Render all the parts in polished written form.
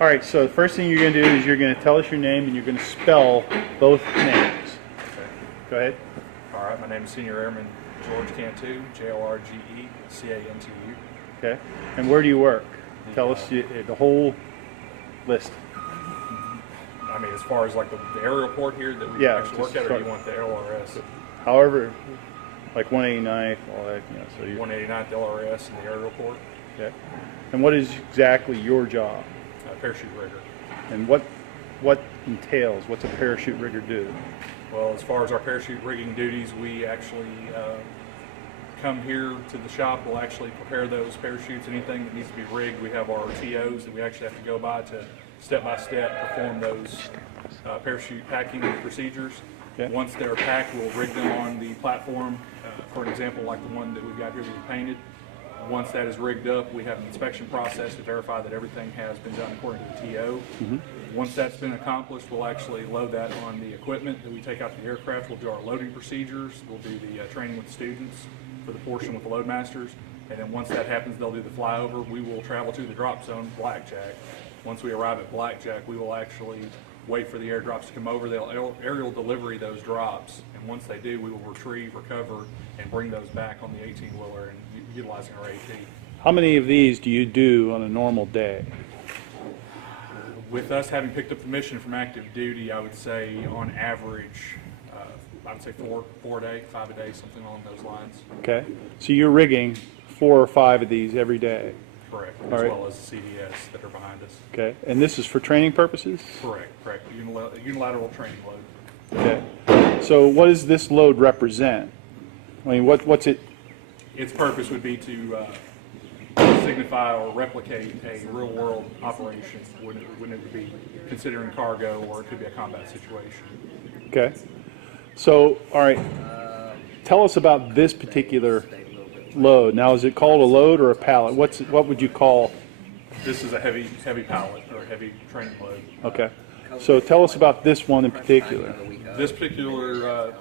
All right, so the first thing you're going to do is you're going to tell us your name and you're going to spell both names. Okay. Go ahead. All right. My name is Senior Airman George Cantu, JORGECANTU. Okay. And where do you work? Tell us the whole list. I mean, as far as like the aerial port here that we actually work at, or do you want the LRS? However, like 189th, all that, so you 189th LRS and the aerial port. okay. And what is exactly your job? Parachute rigger. And what entails? What's a parachute rigger do? Well, as far as our parachute rigging duties, we actually come here to the shop. We'll actually prepare those parachutes. Anything that needs to be rigged, we have our TOs that we actually have to go by to step-by-step perform those parachute packing procedures. Okay. Once they're packed, we'll rig them on the platform. For an example, like the one that we've got here that we painted. Once that is rigged up, we have an inspection process to verify that everything has been done according to the TO. Once that's been accomplished, we'll actually load that on the equipment that we take out to the aircraft. We'll do our loading procedures. We'll do the training with the students for the portion with the load masters. And then once that happens, they'll do the flyover. We will travel to the drop zone, Blackjack. Once we arrive at Blackjack, we will actually wait for the airdrops to come over. They'll aerial delivery those drops. And once they do, we will retrieve, recover, and bring those back on the 18-wheeler and utilizing our AT. How many of these do you do on a normal day? With us having picked up the mission from active duty, I would say on average, I would say four a day, 5 a day, something along those lines. Okay. So you're rigging 4 or 5 of these every day. Correct. All As right. well as the CDS that are behind us. Okay. And this is for training purposes? Correct. Unilateral training load. Okay. So what does this load represent? I mean, what's it? Its purpose would be to signify or replicate a real-world operation when it would be considering cargo, or it could be a combat situation. Okay. So, all right. Tell us about this particular load. Now, is it called a load or a pallet? What would you call? This is a heavy pallet or a heavy training load. Okay. So tell us about this one in particular. This particular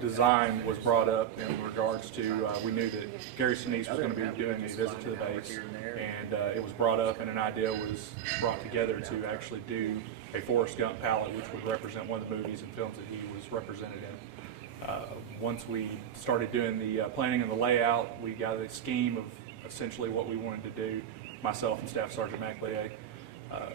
design was brought up in regards to, we knew that Gary Sinise was going to be doing a visit to the base, and it was brought up and an idea was brought together to actually do a Forrest Gump palette, which would represent one of the movies and films that he was represented in. Once we started doing the planning and the layout, we got a scheme of essentially what we wanted to do, myself and Staff Sergeant McLeay.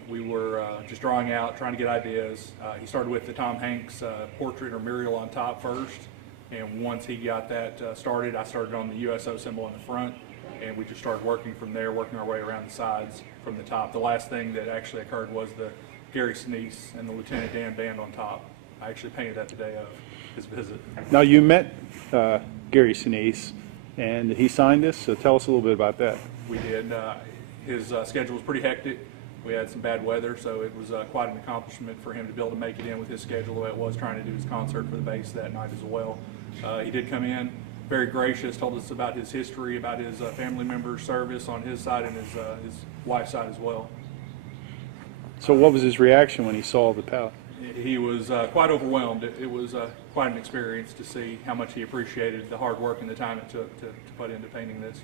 We were just drawing out, trying to get ideas. He started with the Tom Hanks portrait or mural on top first, and once he got that started, I started on the USO symbol on the front, and we just started working from there, working our way around the sides from the top. The last thing that actually occurred was the Gary Sinise and the Lieutenant Dan band on top. I actually painted that the day of his visit. Now, you met Gary Sinise, and he signed this, so tell us a little bit about that. We did. His schedule was pretty hectic. We had some bad weather, so it was quite an accomplishment for him to be able to make it in with his schedule the way it was, trying to do his concert for the base that night as well. He did come in, very gracious, told us about his history, about his family member's service on his side and his wife's side as well. So what was his reaction when he saw the pallet? He was quite overwhelmed. It was quite an experience to see how much he appreciated the hard work and the time it took to put into painting this.